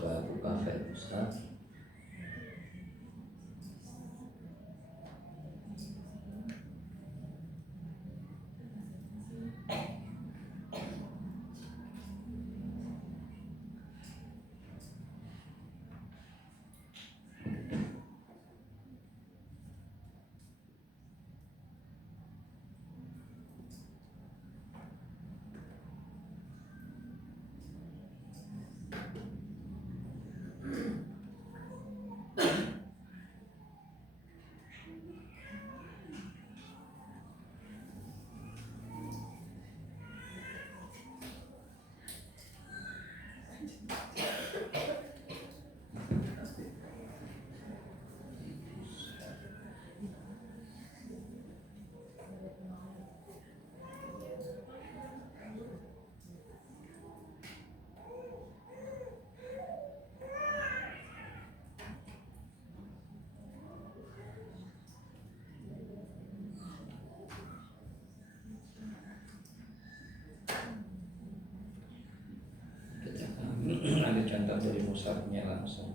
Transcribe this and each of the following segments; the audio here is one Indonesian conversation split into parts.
coba buka file mushaf. Ada contoh dari mushafnya langsung.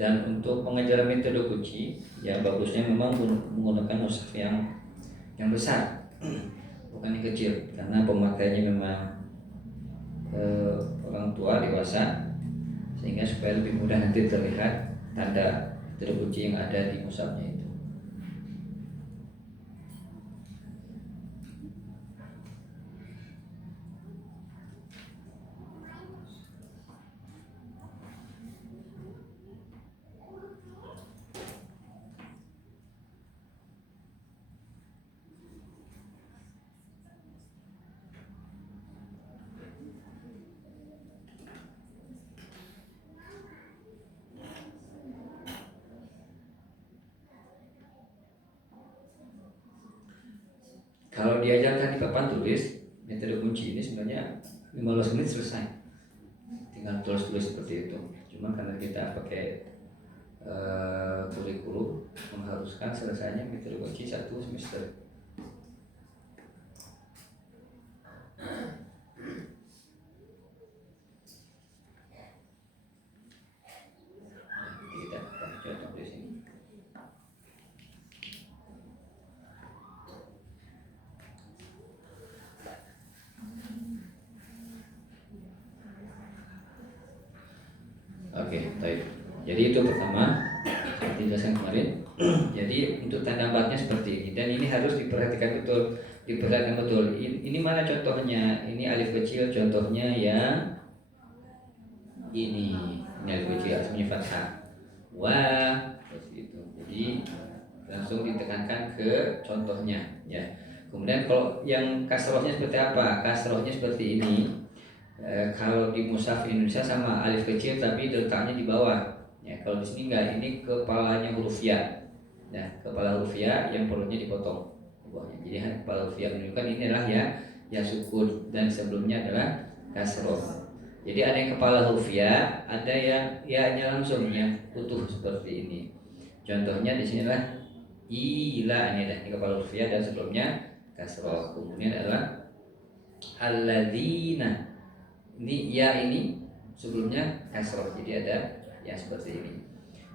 Dan untuk pengajaran metode kunci, ya bagusnya memang menggunakan mushaf yang besar, bukan yang kecil, karena pemakaiannya memang orang tua dewasa, sehingga supaya lebih mudah nanti terlihat tanda metode kunci yang ada di mushafnya itu. Kalau diajarkan di papan tulis metode kunci ini sebenarnya 15 menit selesai, tinggal tulis seperti itu. Cuma karena kita pakai kurikulum mengharuskan selesainya metode kunci 1 semester. Kita contoh di sini. Oke, baik. Jadi itu pertama, seperti dijelaskan kemarin. Jadi untuk tanda embatnya seperti ini, dan ini harus diperhatikan betul, Ini mana contohnya? Ini alif kecil, contohnya yang ini alif kecil, aslinya fathah. Wah, seperti itu. Jadi langsung ditekankan ke contohnya, ya. Kemudian kalau yang kasrohnya seperti apa? Kasrohnya seperti ini. Kalau di mushaf Indonesia sama alif kecil tapi letaknya di bawah. Ya, kalau di sini enggak, ini kepalanya huruf ya. Nah, kepala huruf ya yang perutnya dipotong di bawahnya. Jadi kepala huruf ya menunjukkan ini adalah ya sukun, dan sebelumnya adalah kasroh. Jadi ada yang kepala huruf ya, ada yang ya-nya langsung yang utuh seperti ini. Contohnya di sini adalah ila, ini ada kepala huruf ya dan sebelumnya kasroh. Kemudian adalah alladzina. Ini ya, ini sebelumnya kasroh, jadi ada ya seperti ini.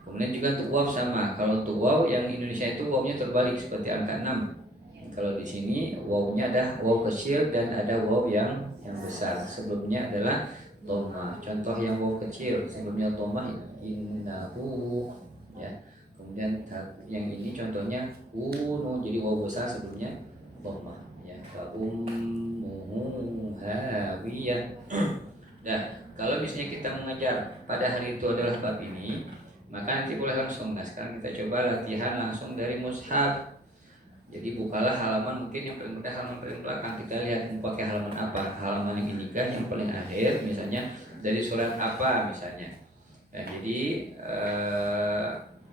Kemudian juga untuk waw sama. Kalau untuk waw yang Indonesia itu wawnya terbalik seperti angka 6. Kalau di sini wawnya ada waw kecil dan ada waw yang besar. Sebelumnya adalah dhamma. Contoh yang waw kecil sebelumnya dhamma innahu, ya. Kemudian yang ini contohnya kunu, jadi waw besar sebelumnya dhamma, ya. Ummuhu hawiyah. Nah, kalau misalnya kita mengajar pada hari itu adalah bab ini, maka nanti boleh langsung. Nah sekarang kita coba latihan langsung dari mushaf. Jadi bukalah halaman mungkin yang paling mudah, halaman paling belakang. Kita lihat mau pakai halaman apa, halaman yang ini kan yang paling akhir, misalnya dari surat apa misalnya. Nah, jadi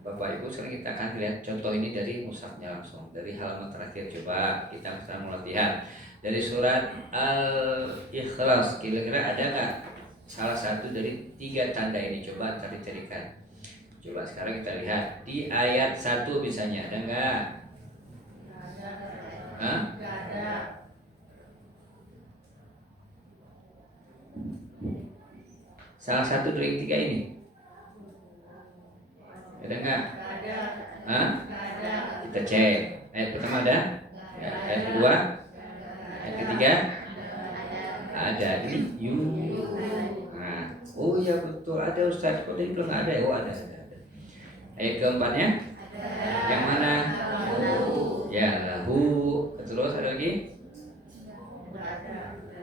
Bapak Ibu sekarang kita akan lihat contoh ini dari mushafnya langsung dari halaman terakhir. Coba kita sekarang mau latihan dari surat Al-Ikhlas. Kira-kira ada nggak salah satu dari 3 tanda ini? Coba cari-carikan. Coba sekarang kita lihat di ayat 1 misalnya, ada nggak? Hah? Nggak ada. Salah satu dari 3 ini ada nggak? Ada. Hah? Ada. Kita cek. Ayat pertama ada? Ya. Ayat kedua? Ayat ketiga? Ada. Ini you. Nah. Oh iya betul ada Ustaz. Kok tadi belum ada? Oh ada. Ayat keempatnya? Yang mana? Ya lahu. Terus ada lagi?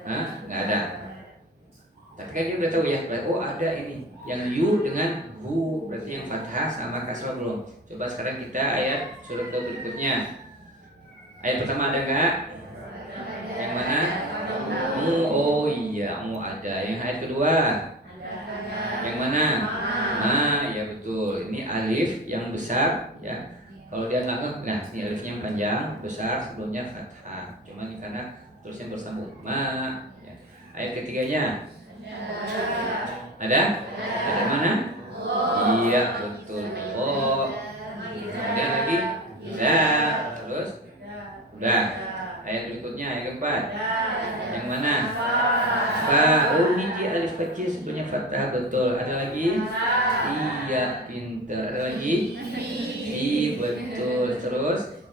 Hah? Nggak ada. Tapi kan dia udah tahu ya. Oh ada ini. Yang yu dengan hu, berarti yang fathah sama kasrah belum. Coba sekarang kita ayat surat berikutnya. Ayat pertama ada nggak? Yang mana? Mu. Oh iya mu ada. Yang ayat kedua? Yang mana? Nah ya betul. Ini alif yang besar ya. Kalau dia nggak, nah ini alifnya yang panjang besar, sebelumnya fathah. Cuma karena terusnya bersambung. Ma. Ya. Ayat ketiganya? Ada? Ada mana? Iya betul. Oh. Kemudian lagi? Udah. Terus? Udah. Ayat berikutnya ayat keempat. Yang mana? Fa. Oh ini dia alif kecil sebelumnya fathah betul. Ada lagi? Iya pintar. Ada lagi? Betul. Terus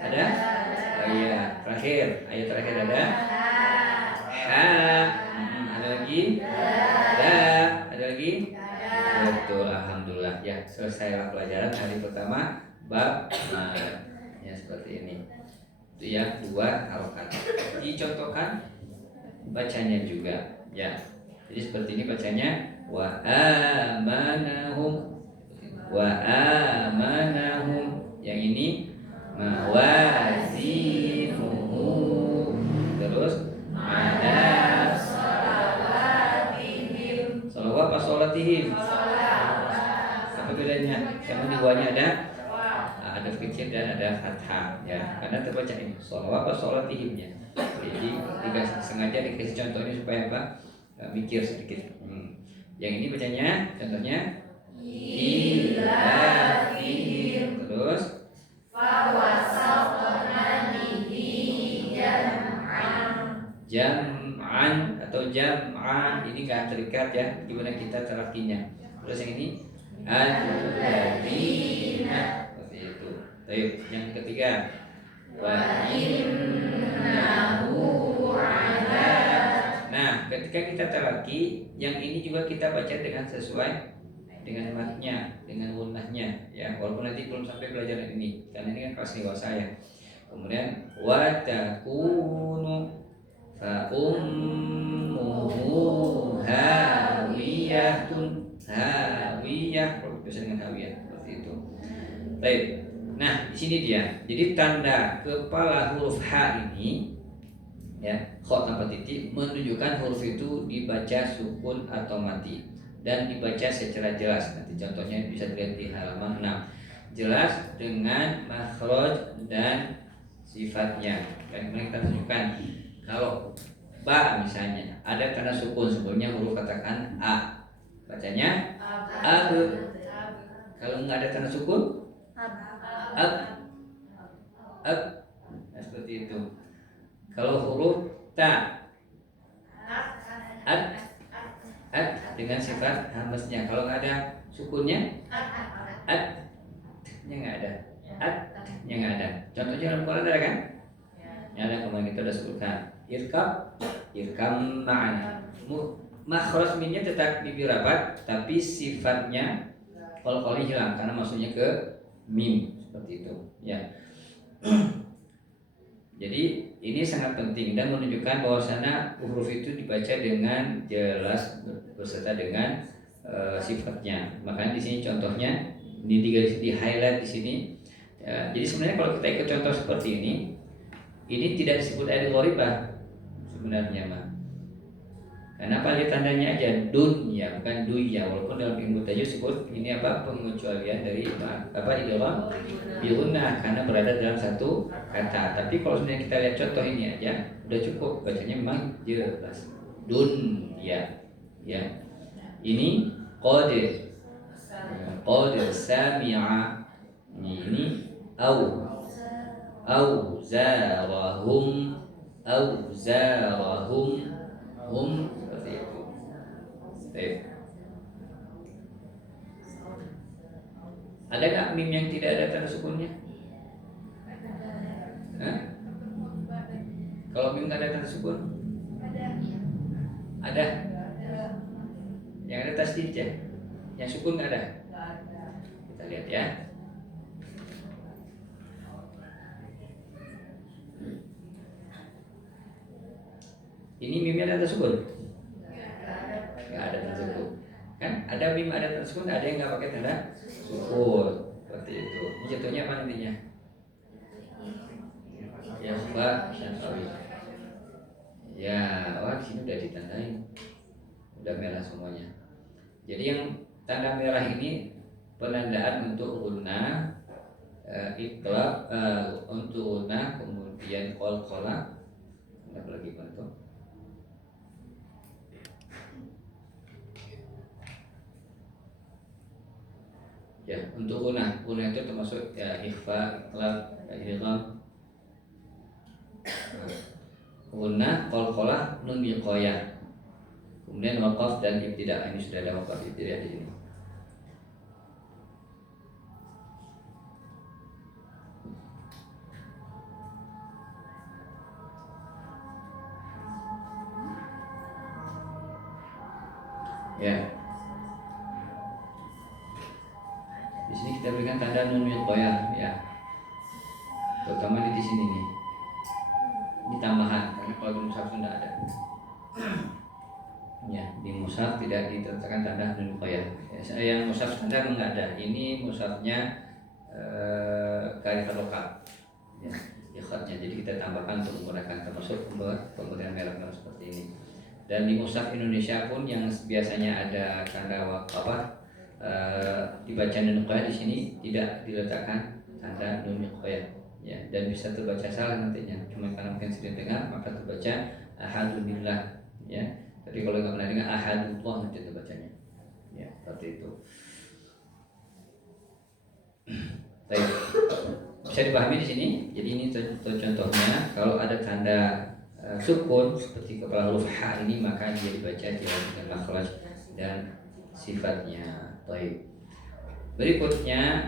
ada? Oh iya, terakhir. Ayat terakhir ada? Ha. Ada lagi? Ada lagi? Betul, alhamdulillah. Ya, selesailah pelajaran hari pertama bab mad. Ya seperti ini. Itu yang 2 harokat. Dicontohkan bacanya juga. Ya. Jadi seperti ini bacanya wa amanahum. Yang ini mawazinuhu. Terus ada salawat apa sholatihim? Apa bedanya? Karena di bawahnya ada kecil dan ada fathah ya. Karena terbaca ini salawat apa sholatihimnya. Jadi sengaja dikasih contoh ini supaya apa? Mikir sedikit. Yang ini bacanya contohnya ilafihim. Terus jam'an atau jam'an, ini gak terikat ya, gimana kita terakinya. Terus yang ini alladzina, seperti itu. Baik, yang ketiga wa innahu ala. Nah, ketika kita teraki, yang ini juga kita baca dengan sesuai dengan matnya, dengan gunnahnya ya, walaupun nanti belum sampai pelajaran ini karena ini kan kelas dewasa ya. Kemudian wa takunu fa ummuhu hawiyatun. Hawiyah kalau bisa dengan hawiyah seperti itu. Baik. Nah, di sini dia. Jadi tanda kepala huruf H ini ya, kha tanpa titik menunjukkan huruf itu dibaca sukun atau mati dan dibaca secara jelas. Nanti contohnya bisa dilihat di halaman 6. Jelas dengan makhraj dan sifatnya. Dan kemudian kita tunjukkan kalau ba misalnya ada tanda sukun sebelumnya huruf katakan a, bacanya ab. Kalau nggak ada tanda sukun ab. Nah, seperti itu. Kalau huruf ta ad dengan sifat hamzahnya. Kalau nggak ada sukunnya ad-nya nggak ada. Ad-nya nggak ada. Contohnya dalam Quran ada kan? Ya, ada, kemarin kita sudah sebutkan. Irkam ma'ana. Makhraj minnya tetap bibir rapat, tapi sifatnya qalqali hilang karena maksudnya ke mim seperti itu. Ya. Jadi ini sangat penting dan menunjukkan bahwasanya huruf itu dibaca dengan jelas beserta dengan sifatnya. Makanya di sini contohnya di highlight di sini. Jadi sebenarnya kalau kita ikut contoh seperti ini tidak disebut ayat gharibah sebenarnya mah. Kenapa lihat tandanya aja dunya bukan dunya, walaupun dalam ilmu tajwid disebut ini apa pengecualian dari apa idgham bigunah karena berada dalam satu kata. Tapi kalau sebenarnya kita lihat contoh ini aja udah cukup, bacanya memang jelas dunya ya. Ini qad sami'a, ini au zarahum hum seperti itu. Baik. Ada nggak mim yang tidak ada tanda sukunnya? Hah? Kalau mim nggak ada tanda sukun? Ada. Yang ada tasdid ya? Yang sukun nggak ada? Kita lihat ya. Ini mimnya ada tanda sukun? Nggak ada tanda sukun. Kan ada mim ada tanda sukun, ada yang nggak pakai tanda sukun. Seperti itu. Ini jatuhnya apa nantinya? Ya Mbak Syafawi. Ya, wah di sini udah ditandain. Udah merah semuanya. Jadi yang tanda merah ini penandaan untuk guna itlaq, untuk guna kemudian qalqalah. Apa lagi Pak itu? Ya, untuk guna itu termasuk ya ikhfa, itlaq, idgham. Guna, qalqalah, nun wiqayah. Kemudian waqaf dan ibtida. Ini sudah ada waqaf ibtida di sini. Ya. Di sini kita berikan tanda nun wiqayah ya. Terutama di sini nih. Ini tambahan karena kalau di mushaf sudah ada. Ya, di mushaf tidak ditetapkan tanda nun wiqayah. Yang mushaf standar enggak ada. Ini mushafnya karya lokal. Ya, ikhatnya. Jadi kita tambahkan untuk menggunakan termasuk pemberian merek seperti ini. Dan di mushaf Indonesia pun yang biasanya ada tanda dibaca nun wiqayah di sini tidak diletakkan tanda nun wiqayah. Ya, dan bisa terbaca salah nantinya. Cuma karena mungkin sering dengar maka terbaca ahadulillah ya. Tapi kalau nggak pernah dengar ahadullah nanti terbacanya. Ya, seperti itu. Baik. Bisa dipahami di sini. Jadi ini contohnya kalau ada tanda sukun seperti kepala huruf H ini maka dia dibaca dengan makhraj dan sifatnya. Baik. Berikutnya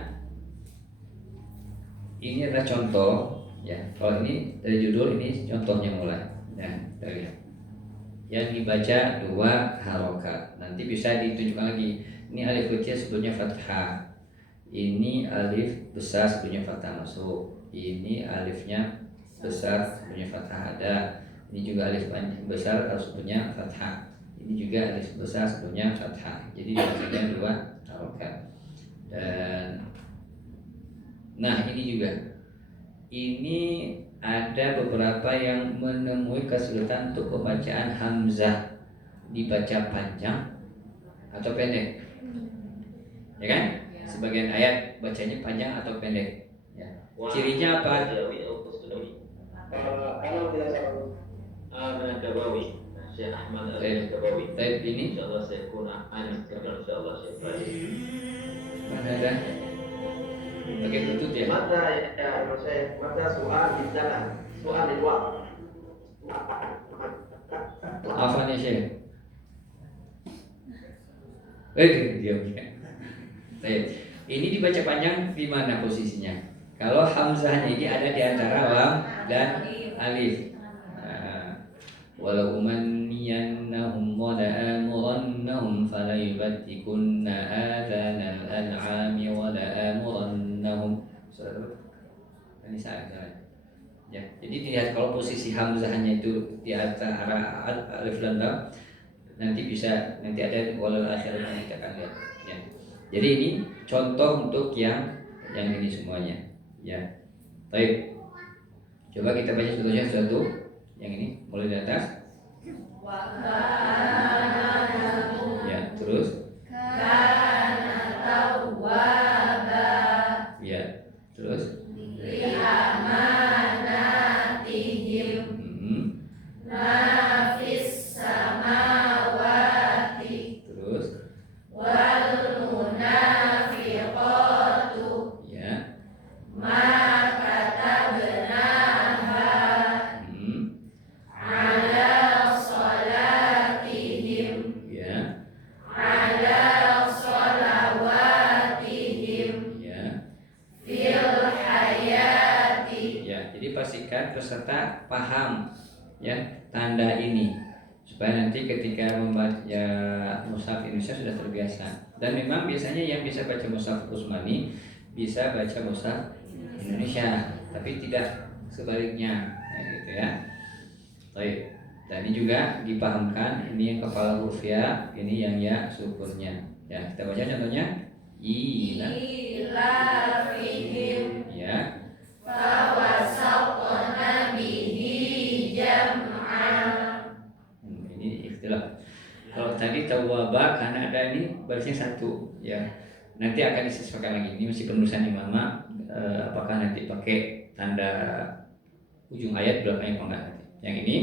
ini adalah contoh ya. Kalau ini dari judul ini contohnya mulai. Ya, kita lihat. Yang dibaca 2 harokat. Nanti bisa ditunjukkan lagi. Ini alif kecil sebelumnya fathah. Ini alif besar sebelumnya fathah masuk. Ini alifnya besar sebelumnya fathah ada. Ini juga alif besar sebelumnya fathah. Ini juga alif besar sebelumnya fathah. Jadi dibacanya 2 harokat. Dan nah ini juga. Ini ada beberapa yang menemui kesulitan untuk pembacaan hamzah, dibaca panjang atau pendek, ya kan? Sebagian ayat bacanya panjang atau pendek. Ya. Cirinya apa? Ini mana ada? Pakai tutut ya? Mata ya saya mata soal di sana, soal di luar. Apa nih Syekh? Diam ya. Baik. Ini dibaca panjang di mana posisinya? Kalau hamzahnya ini ada di antara lam dan alif. Walau umanniyannahum wa la'amurannahum falayubtikunna adhanal an'ami wa la'amurannahum. Ini saja. Ya, jadi dilihat kalau posisi hamzahnya itu di antara alif dan lam, nanti ada walal akhirah kita akan lihat ya. Jadi ini contoh untuk yang ini semuanya ya. Baik, coba kita baca satu yang ini mulai dari atas ya, terus ya, terus terus ya, ya, ya. Jadi pastikan peserta paham ya tanda ini supaya nanti ketika membaca mushaf Indonesia sudah terbiasa. Dan memang biasanya yang bisa baca mushaf Utsmani bisa baca mushaf Indonesia, tapi tidak sebaliknya, gitu ya. Baik. Dan ini juga dipahamkan, ini yang kepala huruf ya, ini yang ya sukunnya. Ya, kita baca contohnya. Ila ya. Ini ikhtilaf. Kalau tadi tawaba karena ada ini barisnya satu ya. Nanti akan disesuaikan lagi. Ini masih penulisan imamah, apakah nanti pakai tanda ujung ayat belakangnya apa enggak nanti. Yang ini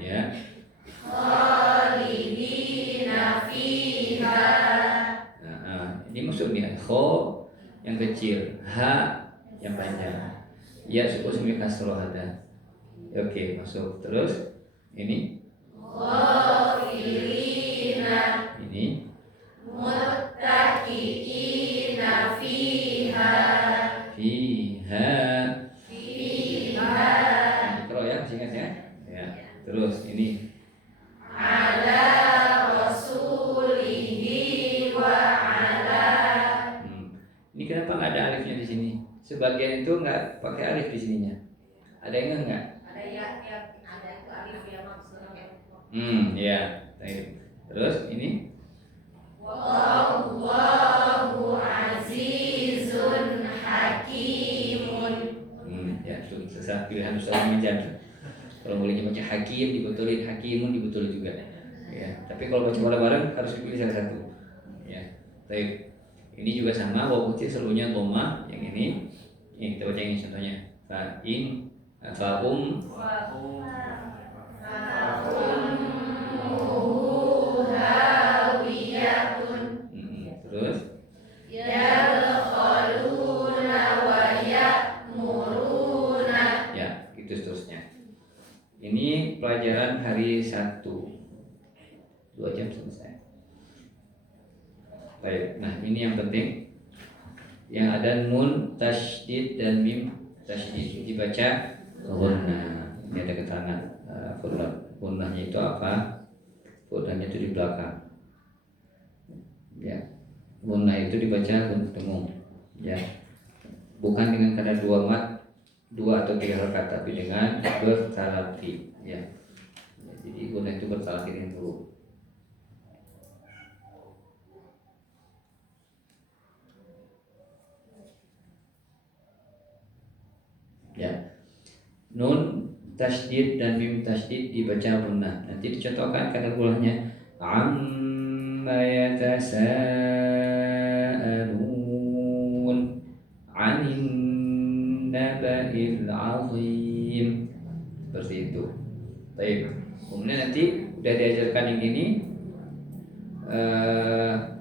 ya. Ini maksudnya kho yang kecil, ha yang panjang, ya suku semi kasroh ada. Oke, masuk terus ini fiha. Kalau ya masih ingat ya. Ya. Terus ini ini kenapa nggak ada alifnya di sini? Sebagian itu nggak pakai alif di sininya. Ada yang enggak? Ada ya, ada itu alif ya maksudnya. Ya. Terus ini Wallahu azizun hakimun. Ya, itu sesat pilihan Ustaz Mijan. Kalau boleh baca hakim dibetulin, hakimun dibetulin juga. Ya, tapi kalau baca bareng-bareng harus dipilih salah satu. Ya. Baik. Ini juga sama, waw kecil selalunya dhamma. Yang ini kita baca ini contohnya. Terus ya, gitu seterusnya. Ini pelajaran hari 1. 2 jam selesai. Baik, nah ini yang penting. Yang ada nun tasydid dan mim tasydid dibaca gunnah. Ini ada keterangan gunnahnya itu apa? Gunnahnya itu di belakang. Ya. Gunnah itu dibaca gunnah, ya. Bukan dengan kadar 2 mat, 2 atau 3 rakaat, tapi dengan bertalaqi, ya. Jadi gunnah itu bertalaqi dengan huruf. Ya, nun tasydid dan mim tasydid dibaca gunnah. Nanti dicontohkan kata gulanya amma yatasaalun 'anin naba'il 'azim. Seperti itu. Baik. Kemudian nanti udah diajarkan yang ini,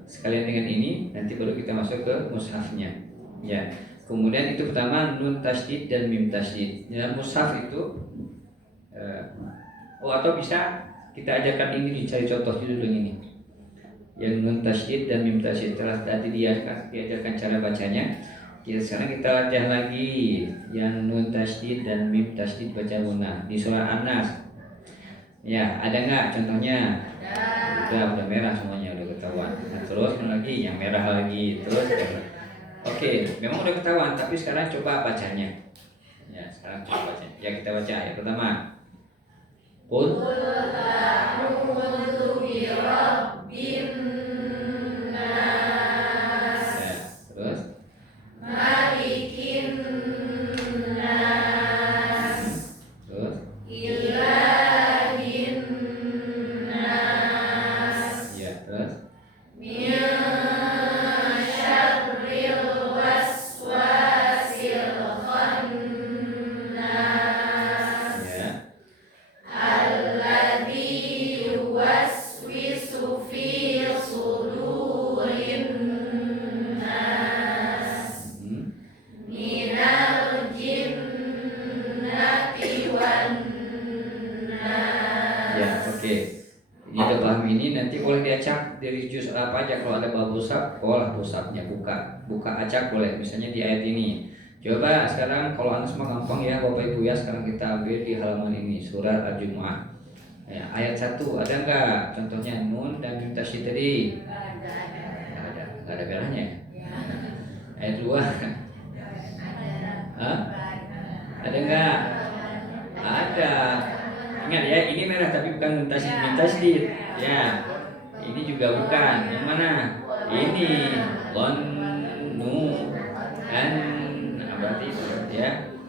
sekalian dengan ini nanti baru kita masuk ke mushafnya. Ya. Kemudian itu pertama nun tasydid dan mim tasydid. Ya, mushaf itu atau bisa kita ajarkan ini, dicari contoh dulu ini. Yang nun tasydid dan mim tasydid telah tadi diajarkan cara bacanya. Sekarang kita latihan lagi yang nun tasydid dan mim tasydid baca gunnah di surah An-Nas. Ya, ada nggak contohnya? Udah merah semuanya, udah ketahuan. Nah, terus lagi yang merah lagi, terus. Oke, memang udah ketahuan, tapi sekarang coba bacanya. Ya, sekarang coba bacanya. Ya, kita baca ayat pertama. Qul a'udzu birabbin nas, ya, terus malikin nas, terus ilahin nas, ya, terus min syarril waswasil khannas, ya, alladzi yuwaswisu fi sudurin nas, minal jinnati wan nas. ya, oke. Ini udah paham ini, nanti boleh diacak dari juz apa aja. Kalau ada bab musab, olah musabnya buka acak boleh. Misalnya di ayat ini. Coba sekarang kalau anda semua gampang ya Bapak Ibu ya. Sekarang kita ambil di halaman ini surat Al-Jumu'ah. Ya, ayat 1 ada nggak? Contohnya nun dan mim tasydid tadi. Nggak ada merahnya. Ayat 2 Hah? Ada nggak? Ada. Ingat ya, ini merah tapi bukan mim tasydid. Ya, ini juga bukan. Yang mana? Ini lon nu an. Nah, berarti itu ya.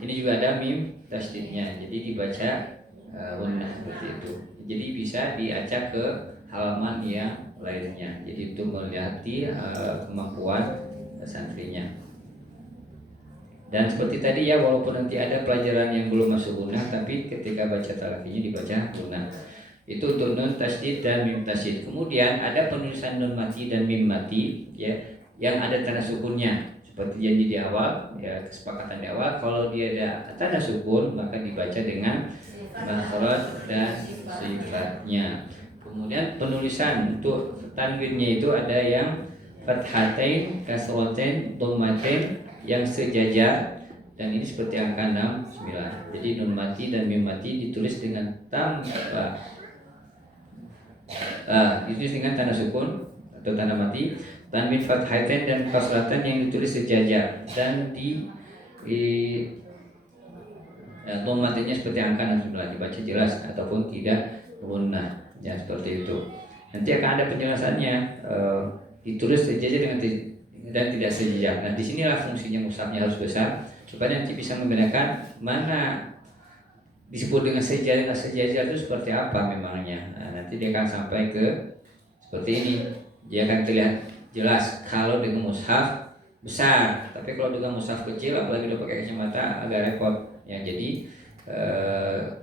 Ini juga ada mim tasydidnya. Jadi dibaca gunnah seperti itu. Jadi bisa diacak ke halaman yang lainnya. Jadi itu melihat kemampuan santrinya. Dan seperti tadi ya, walaupun nanti ada pelajaran yang belum masuk gunnah, tapi ketika baca talakinya dibaca gunnah. Itu untuk nun tasydid dan mim tasydid. Kemudian ada penulisan nun mati dan mim mati ya, yang ada tanda sukunnya. Seperti janji di awal ya, kesepakatan di awal, kalau dia ada tanda sukun maka dibaca dengan makhraj dan sifatnya. Kemudian penulisan untuk tanwinnya itu ada yang fathatain, kasratain, dhammatain yang sejajar, dan ini seperti angka 69. Jadi nun mati dan mim mati ditulis dengan tanpa ditulis dengan tanda sukun atau tanda mati. Tanwin fathatain dan kasratain yang ditulis sejajar, dan di dhammatinnya seperti angka 69, dibaca jelas ataupun tidak gunnah ya, seperti itu. Nanti akan ada penjelasannya, ditulis sejajar dengan dan tidak sejajar. Nah, disinilah fungsinya musafnya harus besar supaya nanti bisa membedakan mana disebut dengan sejajar dan sejajar itu seperti apa memangnya. Nah, nanti dia akan sampai ke seperti ini. Dia akan terlihat jelas kalau dengan mushaf besar, tapi kalau dengan mushaf kecil apalagi udah pakai kacamata agak repot ya. Jadi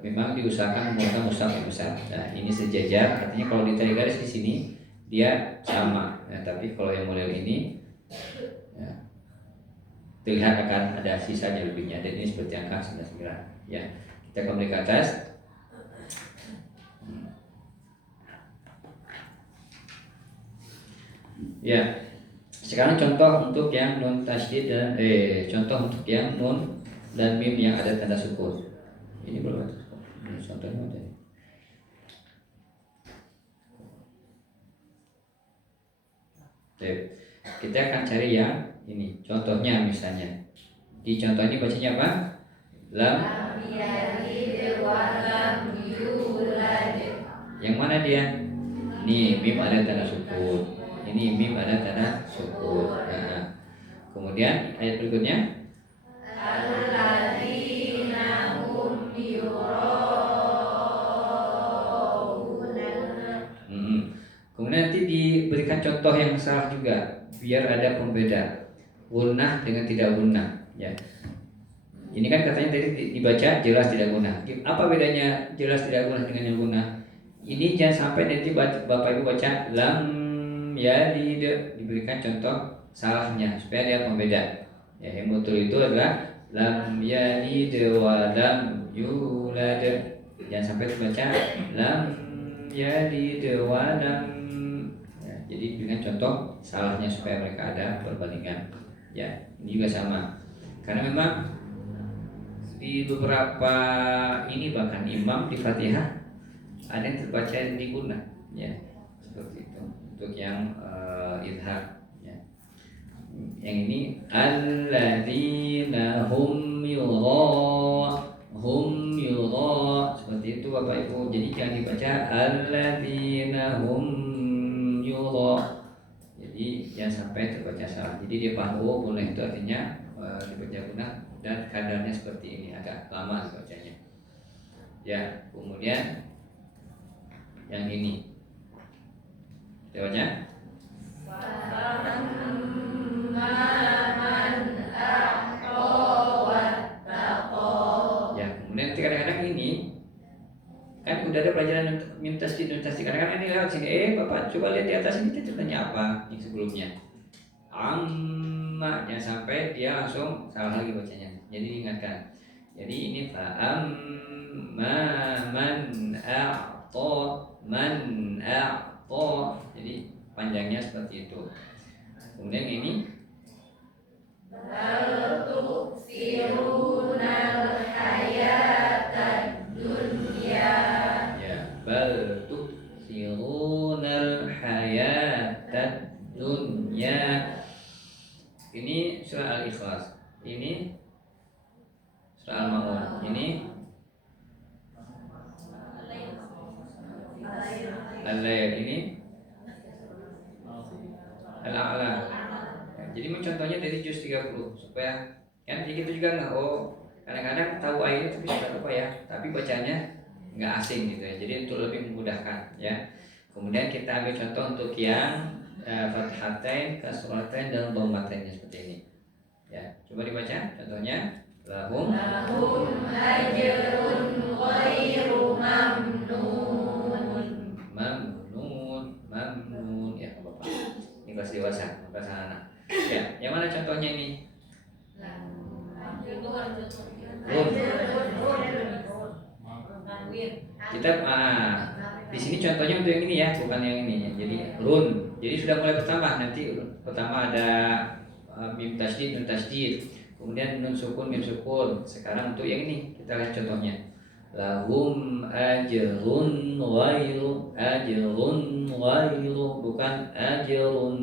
memang diusahakan menggunakan mushaf yang besar. Nah, ini sejajar, artinya kalau ditarik garis di sini dia sama ya, tapi kalau yang model ini ya, terlihat akan ada sisanya lebihnya, dan ini seperti angka 99 ya. Kita kembali ke atas. Ya, sekarang contoh untuk yang nun tasydid dan contoh untuk yang nun dan mim yang ada tanda sukun. Ini belum ada. Ini contohnya ada. Kita akan cari yang ini. Contohnya misalnya di contoh ini bacanya apa? Lam yalid wa lam yulad. Yang mana dia? Nih, mim ada tanda sukun. Ini mim ada tanda sukun. Nah, kemudian ayat berikutnya Alladzina hum yurauna. Kemudian nanti diberikan contoh yang salah juga, biar ada pembeda gunnah dengan tidak gunnah ya. Ini kan katanya tadi dibaca jelas tidak gunnah. Apa bedanya jelas tidak gunnah dengan yang gunnah? Ini jangan sampai nanti Bapak Ibu baca lam yalid, diberikan contoh salahnya supaya dia pembeda. Ya, yang betul itu adalah lam yalid wa lam yulad. Jangan sampai dibaca lam yalid wa lam. Ya, jadi dengan contoh salahnya supaya mereka ada perbandingan. Ya, ini juga sama. Karena memang di beberapa ini bahkan imam di Fatihah ada yang terbaca di gunnah ya, seperti itu untuk yang idhar ya. Yang ini alladzina hum yura seperti itu Bapak Ibu. Jadi jangan dibaca alladzina hum yura. Jadi jangan sampai terbaca salah. Jadi dia pahu boleh itu artinya dibaca guna dan kadarnya seperti ini, agak lama dibacanya. Ya, kemudian yang ini. Kita baca. Ya, kemudian kadang-kadang ini kan udah ada pelajaran mim tasdid kadang-kadang ini lewat sini, Bapak coba lihat di atas ini ceritanya apa yang sebelumnya. Amma, jangan sampai dia langsung salah lagi bacanya. Jadi diingatkan. Jadi ini amma man a'ta man a'ta. Jadi panjangnya seperti itu. Kemudian ini bal tu'thirunal hayatad dunya. ya, bal tu'thirunal hayatad dunya. Ini surah Al-Ikhlas. Ini surah Al-Maun. Ini Al-Lail. Ini Al-A'la. Ya, jadi contohnya dari juz 30 supaya kan jadi kita juga nggak kadang-kadang tahu ayat tapi sudah lupa ya. Tapi bacanya nggak asing gitu ya. Jadi untuk lebih memudahkan ya. Kemudian kita ambil contoh untuk yang fathatain, kasratain dan dhammatain seperti ini. Ya, coba dibaca contohnya. Lahum ajrun ghairu mamnun ya Bapak. Ini kelas dewasa, kelas anak. Ya, yang mana contohnya ini? Kita di sini contohnya untuk yang ini ya, bukan yang ini. Jadi run. Jadi sudah mulai bertambah. Nanti pertama ada mim tasdid, nun tasdid. Kemudian nun sukun, mim sukun. Sekarang untuk yang ini kita lihat contohnya. Lahum ajrun ghairu bukan ajrun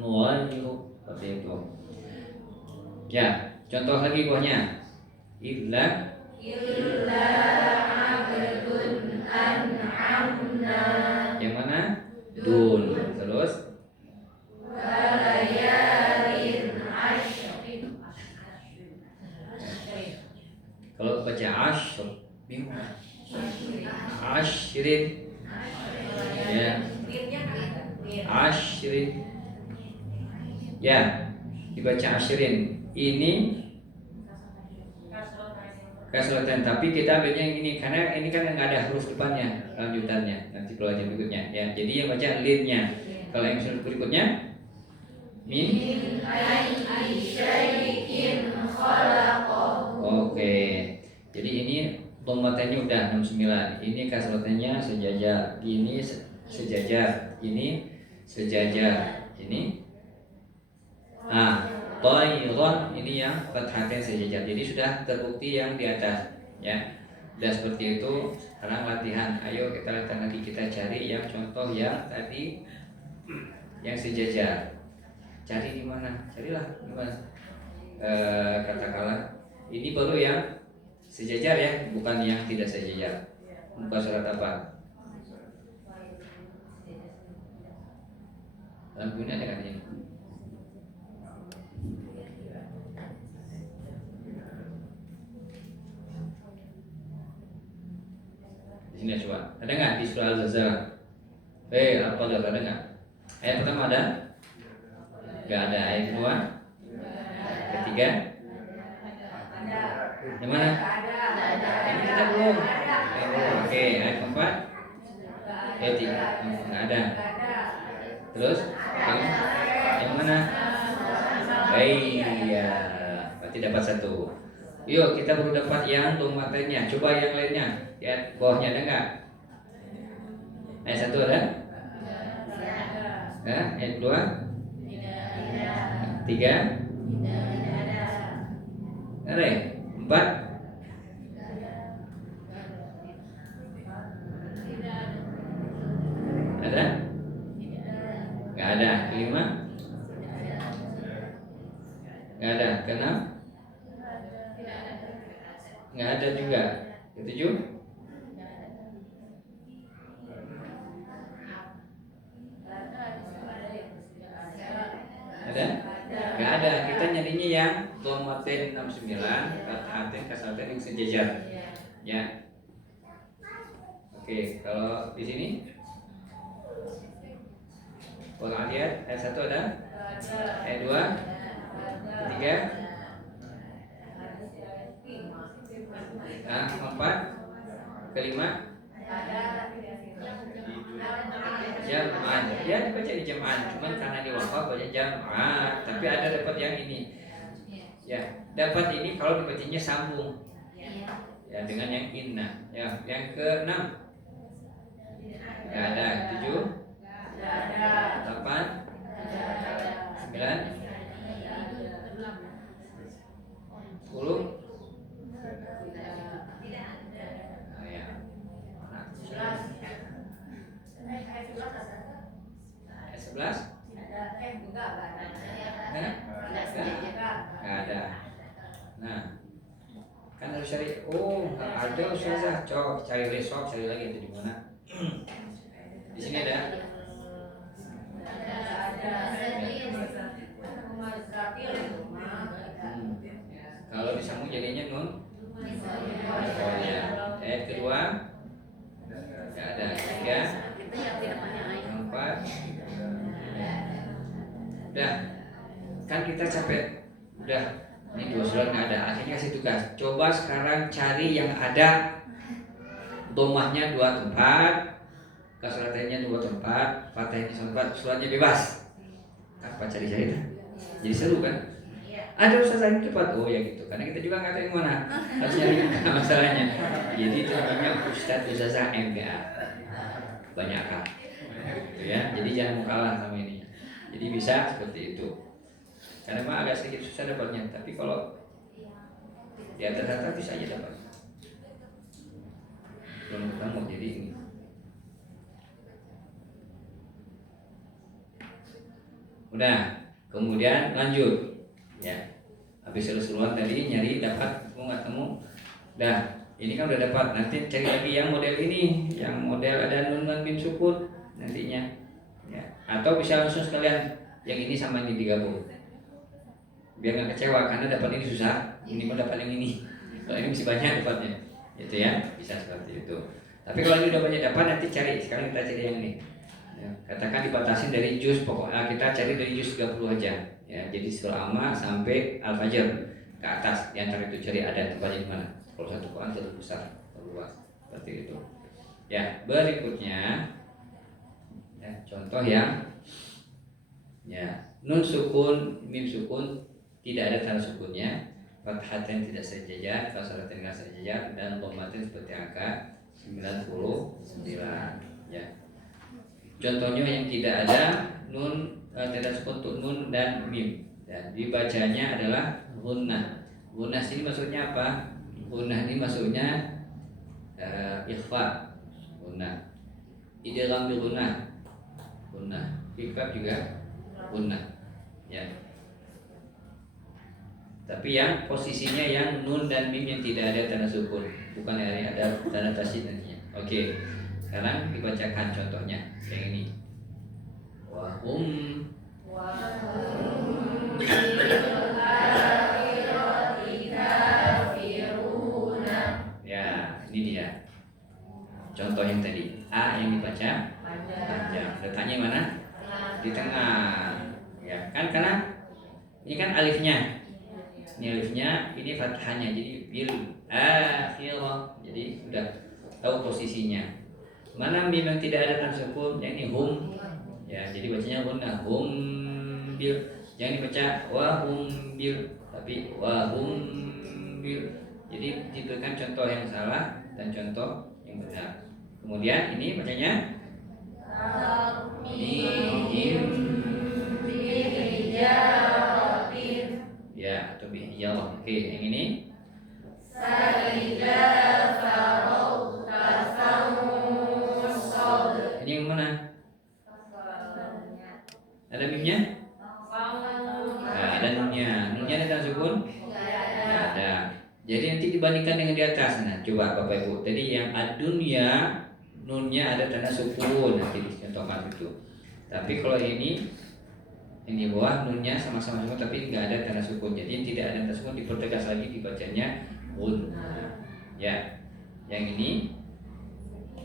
ghairu seperti itu. Ya, contoh lagi buahnya. Illa abdun an'amna. Yang mana? Dun. Terus Walayalin ashrin. kalau baca ashr, bingung. Ashrin. Ya. Ashrin. Ya, dibaca ashrin. Ini kasrotan, tapi kita ambilnya yang ini karena ini kan nggak ada huruf depannya lanjutannya nanti pelajaran berikutnya ya. Jadi yang baca linnya. Kalau yang berikutnya min ayyi syai'in khalaqahu. Oke. Jadi ini dhammatannya udah 69. Ini kasrotannya sejajar. Ini sejajar. Ini sejajar. Ini Thayran ini yang fathatain sejajar. Jadi sudah terbukti yang di atas ya. Dan seperti itu sekarang latihan. Ayo kita latihan lagi, kita cari yang contoh yang tadi yang sejajar. Cari di mana? Carilah di mana? Katakanlah ini baru yang sejajar ya, bukan yang tidak sejajar. Bukan surat apa? Lampunya ada kan ini? Di sini coba. Ada nggak di surah Al-Zalzalah? Apa ada nggak? Ayat pertama ada? Nggak ada. Ayat kedua? Ketiga? Yang mana? Ini kita belum. Oke, ayat keempat? Ayat tiga? Nggak ada. Terus? Yang mana? Iya, berarti dapat satu. Yuk kita baru dapat yang dhammatannya. Coba yang lainnya. Ya, bawahnya ada nggak? Ayat satu ada? Ayat kedua? Tiga? Ada ya? Empat? Ada? Nggak ada. Kelima? Nggak ada. Keenam? Nggak ada juga. Ketujuh? kasrotain 69, fathatain kasrotain yang sejajar. Ya. Oke, kalau di sini Wal Adiyat ayat 1 ada? Ayat 2, 3, 4, kelima jam'an. Ya dibaca di jam'an, cuman karena di wakaf baca jam'an, tapi ada dapat yang ini. Ya, dapat ini kalau dibacanya sambung. Ya, dengan yang inna. Ya, yang ke-6. Enggak ada. 7, 8, 9, 10. Oh ya. Ayat 11. Nggak ada. Nah, kan harus cari. Oh, nggak ada Ustazah. Coba cari besok, cari lagi itu di mana? Di sini ada. Kalau disambung jadinya nun. Oh ya. Ayat kedua. Nggak ada. 3, 4. Udah. Kan kita capek. Udah. Ini 2 surat nggak ada. Akhirnya kasih tugas. Coba sekarang cari yang ada domahnya 2 tempat, kasratannya 2 tempat, fathahnya 1 tempat, suratnya bebas. Apa cari-cari? Jadi seru kan? Ada Ustaz lain tempat. Oh ya gitu. Karena kita juga nggak tahu yang mana. Harus nyari masalahnya. Jadi itu namanya Ustaz Ustazah MBA. Banyak kan? Gitu ya. Jadi jangan mau kalah sama ini. Jadi bisa seperti itu. Karena memang agak sedikit susah dapatnya, tapi kalau di atas rata bisa aja dapat. Belum ketemu jadi ini. Udah, kemudian lanjut. Ya, habis seluruhan tadi nyari dapat, nggak ketemu. Dah, ini kan udah dapat. Nanti cari lagi yang model ini, yang model ada nun dan mim sukun nantinya. Ya, atau bisa langsung sekalian yang ini sama ini digabung. Biar nggak kecewa karena dapat ini susah, ini pun dapat yang ini. Kalau ini masih banyak dapatnya, itu ya bisa seperti itu. Tapi kalau ini udah banyak dapat nanti cari. Sekarang kita cari yang ini. Ya, katakan dibatasin dari juz, pokoknya kita cari dari juz 30 aja. Ya, jadi surah Amma sampai Al-Fajr ke atas. Di antara itu cari ada tempatnya di mana. Kalau satu Quran terlalu besar, terlalu luas, seperti itu. Ya, berikutnya ya, contoh yang ya nun sukun, mim sukun tidak ada tanda sukunnya, fathatain tidak sejajar, kasratain tidak sejajar, dan dhammatain seperti angka 99. Ya. Contohnya yang tidak ada nun tidak sukun untuk nun dan mim. Dan dibacanya adalah gunnah. Gunnah ini maksudnya apa? Gunnah ini maksudnya ikhfa. Gunnah. Idgham bi gunnah. Gunnah. Ikhfa juga gunnah. Ya. Tapi yang posisinya yang nun dan mim yang tidak ada tanda sukun, bukan yang ada tanda tasydid nantinya. Oke. Sekarang dibacakan contohnya yang ini. Wahum ya, ini dia. Contoh yang tadi A yang dibaca panjang. Letaknya mana? Di tengah. Ya, kan karena ini kan alifnya. Ini alifnya, ini fathahnya. Jadi bil akhirah. Jadi udah tahu posisinya. Mana mim yang tidak ada tanda sukun, yang ini hum. Ya, jadi bacanya gunnah hum bil. Jangan dibaca wa hum bil, tapi wa hum bil. Jadi diberikan contoh yang salah dan contoh yang benar. Kemudian ini bacanya mim ya atau bihijallah. Oke, yang ini ini yang mana? Ada mimnya? Nah, ada nunnya. Nunnya ada tanda sukun? Nggak ada. Jadi nanti dibandingkan dengan di atas. Nah, coba Bapak Ibu. Tadi yang ad-dunya nunnya ada tanda sukun nanti dicontohkan itu. Tapi kalau ini Yang di bawah nunnya sama-sama sukun tapi nggak ada tanda sukun. Jadi tidak ada tanda sukun, dipertegas lagi dibacanya gunna. Ya. Yang ini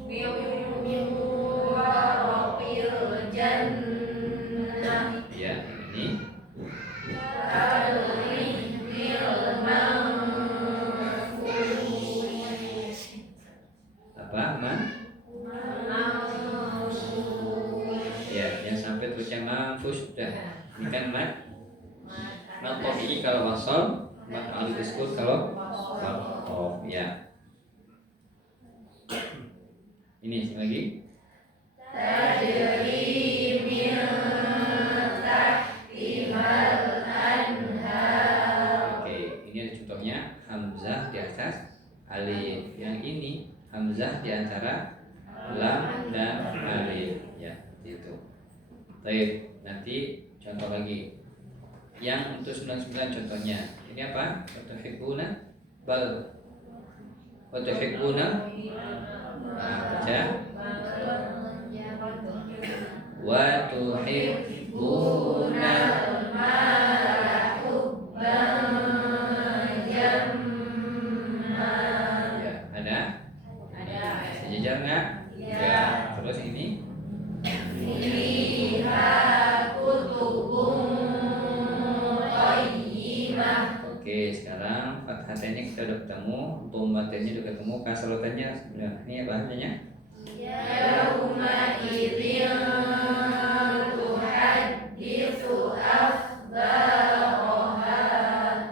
min waraqil jannah ya, yang ini al-rihnil manfush apa? Ya, yang sampai tulisnya manfush sudah. Ini kan mat tabi'i kalau wasal, mat al-iskut kalau waqaf ya. Ini lagi. tajri min tahtihal anhar. Oke, ini ada contohnya hamzah di atas alif. Yang ini hamzah di antara lam dan alif ya, seperti itu. Baik, nanti contoh lagi. Yang untuk 99 contohnya. Ini apa? Watuhibbuna bal watuhibbuna. Nah, baca. Watuhibbuna mala hubban jamma. ya, ada? Sejajar nggak? Ya. Terus ini Fiha kutubun qayyimah. oke, sekarang fathatannya kita udah ketemu, dhammatannya udah ketemu, kasrotannya sudah. Ini bahasanya Yauma idzin tuhadditsu akhbaraha.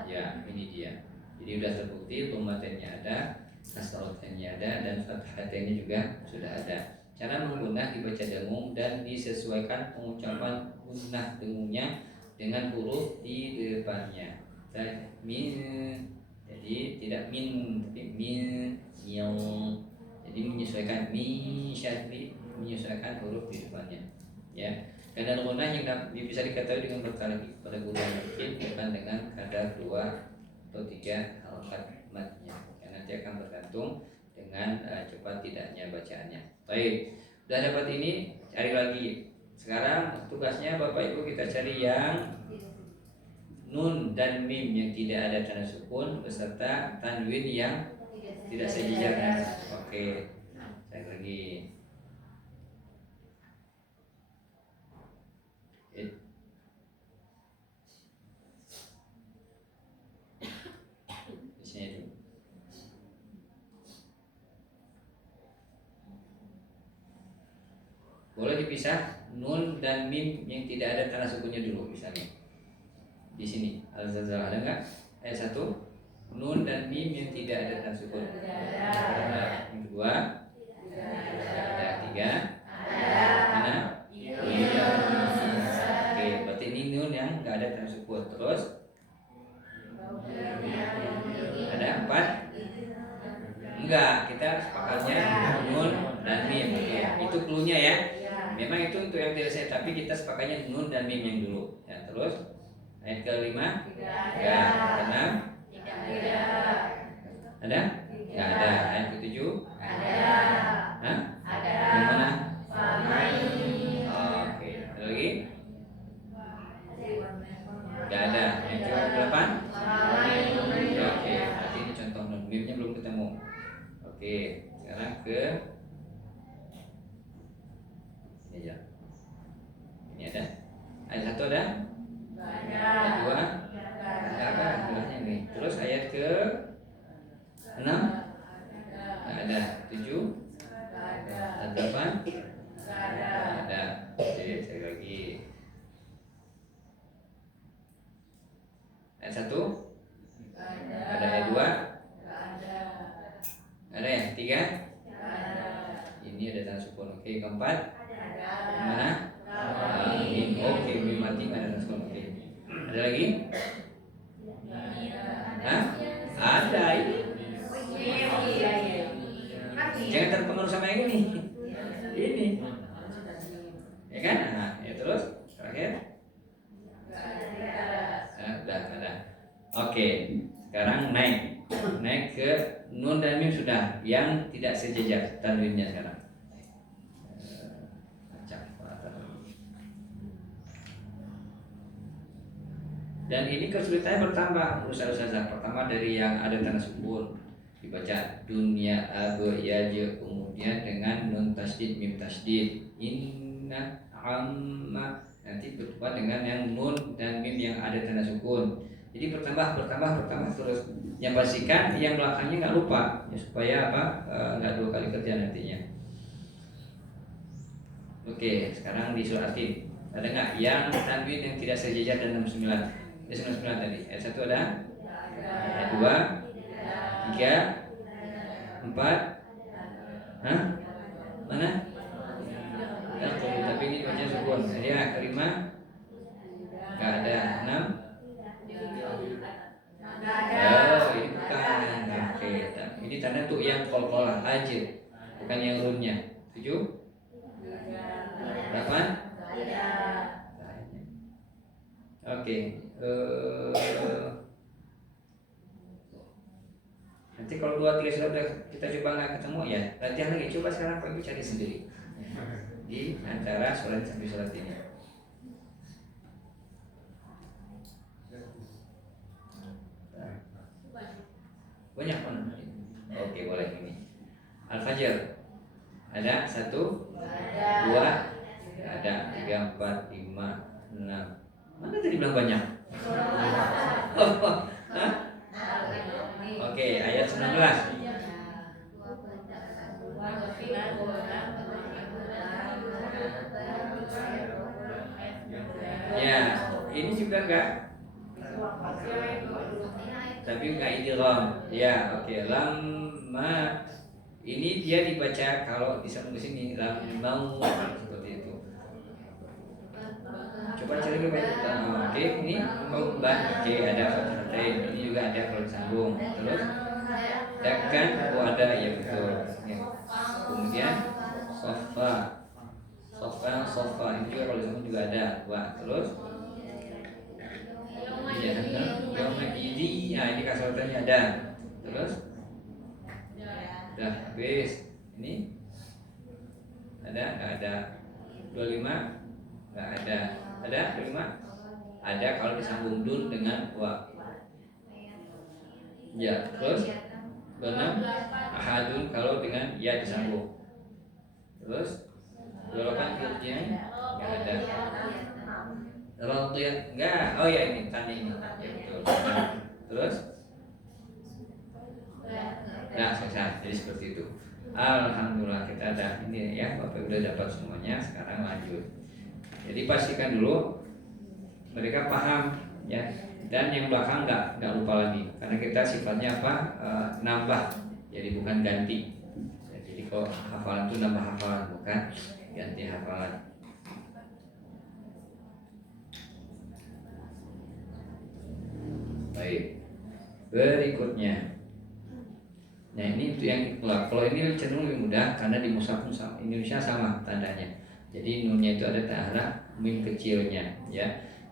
ya, ini dia. Jadi udah terbukti dhammatannya ada, kasrotannya ada, dan fathatannya juga sudah ada. Cara menggunakan dibaca dengung dan disesuaikan pengucapan gunnah dengungnya dengan huruf di depannya. Min, jadi tidak min tapi min yang, jadi menyesuaikan min syadri, menyesuaikan huruf di depannya ya. Kadar gunnah yang bisa diketahui dengan berkali pada guna mungkin bukan dengan kadar 2 atau 3 harakat matnya, karena nanti akan bergantung dengan cepat tidaknya bacaannya. Baik, udah dapat ini, cari lagi. Sekarang tugasnya Bapak Ibu kita cari yang nun dan mim yang tidak ada tanda sukun beserta tanwin yang tidak sejajar. Oke, cari lagi. Di sini dulu. Boleh dipisah nun dan mim yang tidak ada tanda sukunnya dulu, misalnya di sini Al-Zalzalah ada nggak? Ayat 1 nun dan mim yang tidak ada tanda sukun. Ada. Yang kedua ada. 3 mana? Iya. Oke, berarti ini nun yang nggak ada tanda sukun. Terus ada 4? Enggak, kita sepakatnya nun dan mim. Oke, itu cluenya ya. Memang itu untuk yang tidak saya, tapi kita sepakatnya nun dan mim yang dulu. Ya, terus ayat ke-5 ya, ke-6 ada? Enggak ada. Ayat ke-7 Ada. hah? Ada. Yang mana? Famai. Oke, ada lagi? Enggak ada. Yang ke-8 ya, oke, berarti ini contoh nun, mimnya belum ketemu. Oke, sekarang ke ini aja. Ini ada. Ayat 1 ada? Ayat 2 enggak ada, jelasnya ini. Terus ayat ke 6 enggak ada. 7 dan 8 ada. Oke, sekali lagi. Ayat 1 ada, ayat 2 ada, ya 3 ini ada tanda sukun. Oke, keempat mana? Mim. Oke, mim mati nggak ada tanda sukun. Oke, ada lagi? Hah? Ada ini. Jangan terpengaruh sama yang ini. Ini. Ya kan? Nah, ya terus terakhir. Udah ada. Oke, sekarang naik ke nun dan mim sudah, yang tidak sejajar tanwinnya sekarang. Dan ini kesulitannya bertambah ustaz-ustazah. Pertama dari yang ada tanda sukun dibaca dunia abu ya je, kemudian dengan nun tasdid mim tasdid inna amma, nanti berubah dengan yang nun dan mim yang ada tanda sukun. Jadi bertambah terus. Yang pastikan yang belakangnya nggak lupa ya, supaya apa nggak dua kali kerja nantinya. Oke, sekarang di surah Atin ada nggak yang tanwin yang tidak sejajar dan 69? Ada 99 tadi. Ayat 1 ada? Ayat 2, 3, 4. Hah? Mana? Tapi ini baca sukun. Jadi ya, kelima nggak ada. 6. Oh, ini bukan. Oke, ini tanda untuk yang kol-kolah aja, bukan yang runnya. 7. 8. Oke. Nanti kalau 2, 3 sudah kita coba nggak ketemu ya, latihan lagi. Coba sekarang Pak Ibu cari sendiri di antara sholat sampai sholat ini. Banyak mana? Oke, boleh ini. Al-Fajr ada 1, 2, ada 3, 4, 5, 6. Mana tadi bilang banyak? Hah? Oke, ayat 19. Ya, ini juga enggak, tapi enggak idgham. Ya, oke. Lamma ini dia dibaca kalau disambung ke sini lam mau seperti itu. Coba cari ke baca. Oke, ini memban. Oke, ada fathatain. Ini juga ada kalau disambung. Terus dakan ada ya betul. Ya. Kemudian sofa ini juga kalau disambung juga ada. Wah, terus iya, ini ya ini kasrotannya ada. Terus udah habis. Ini ada nggak ada? 25 nggak ada. Ada 25? Ada kalau disambung dun dengan wa. Ya, terus 26 ahadun kalau dengan ya disambung. Terus 28 hurufnya nggak ada. Rotu ya enggak. Oh ya ini tanda ini. Ya, betul. Terus nah selesai. Jadi seperti itu. Alhamdulillah kita ada ini ya, Bapak udah dapat semuanya. Sekarang lanjut. Jadi pastikan dulu mereka paham ya, dan yang belakang nggak lupa lagi karena kita sifatnya apa, nambah, jadi bukan ganti ya, jadi kalau hafalan itu nambah hafalan bukan ganti hafalan. Baik, berikutnya nah ini itu yang ikhlas. Kalau ini cenderung lebih mudah karena di mushaf Indonesia sama tandanya, jadi nunnya itu ada tahara mim kecilnya ya.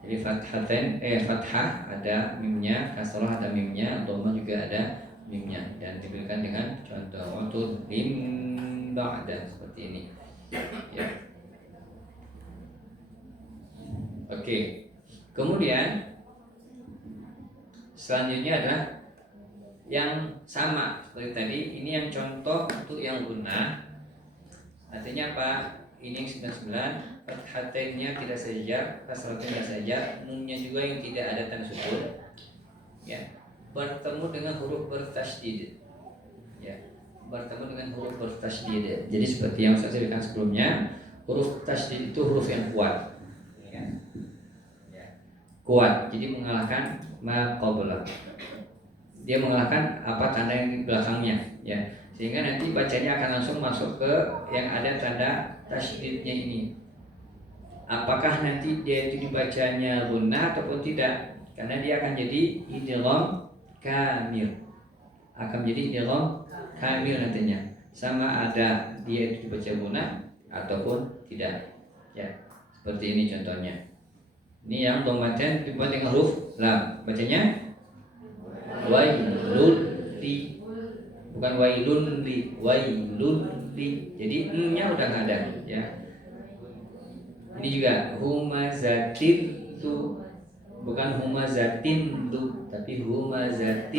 Jadi fathah ada mimnya, kasrah ada mimnya, dhamma juga ada mimnya, dan diberikan dengan contoh untuk lim ba'da seperti ini. Ya. Oke. Kemudian selanjutnya adalah yang sama seperti tadi. Ini yang contoh untuk yang gunnah. Artinya apa? Ini yang 99, fathatainnya tidak sejajar, kasratnya tidak sejajar, nunnya juga yang tidak ada tanda sukun. Ya, bertemu dengan huruf bertasydid. Ya, bertemu dengan huruf bertasydid. Jadi seperti yang saya ceritakan sebelumnya, huruf tasydid itu huruf yang kuat. Ya. Ya. Kuat. Jadi mengalahkan ma qabla. Dia mengalahkan apa tanda yang di belakangnya, ya. Sehingga nanti bacanya akan langsung masuk ke yang ada tanda tasydidnya ini. Apakah nanti dia itu dibacanya gunnah ataupun tidak? Karena dia akan jadi idgham kamil. Akan menjadi idgham kamil nantinya. Sama ada dia itu dibaca gunnah ataupun tidak. Ya, seperti ini contohnya. Ini yang dhammatain dibuat dengan huruf lam. Bacanya wailun li, bukan wailun li, wailun li. Jadi nya udah nggak ada ya. Ini juga humazatil tu, bukan humazatin tu, tapi humazatin.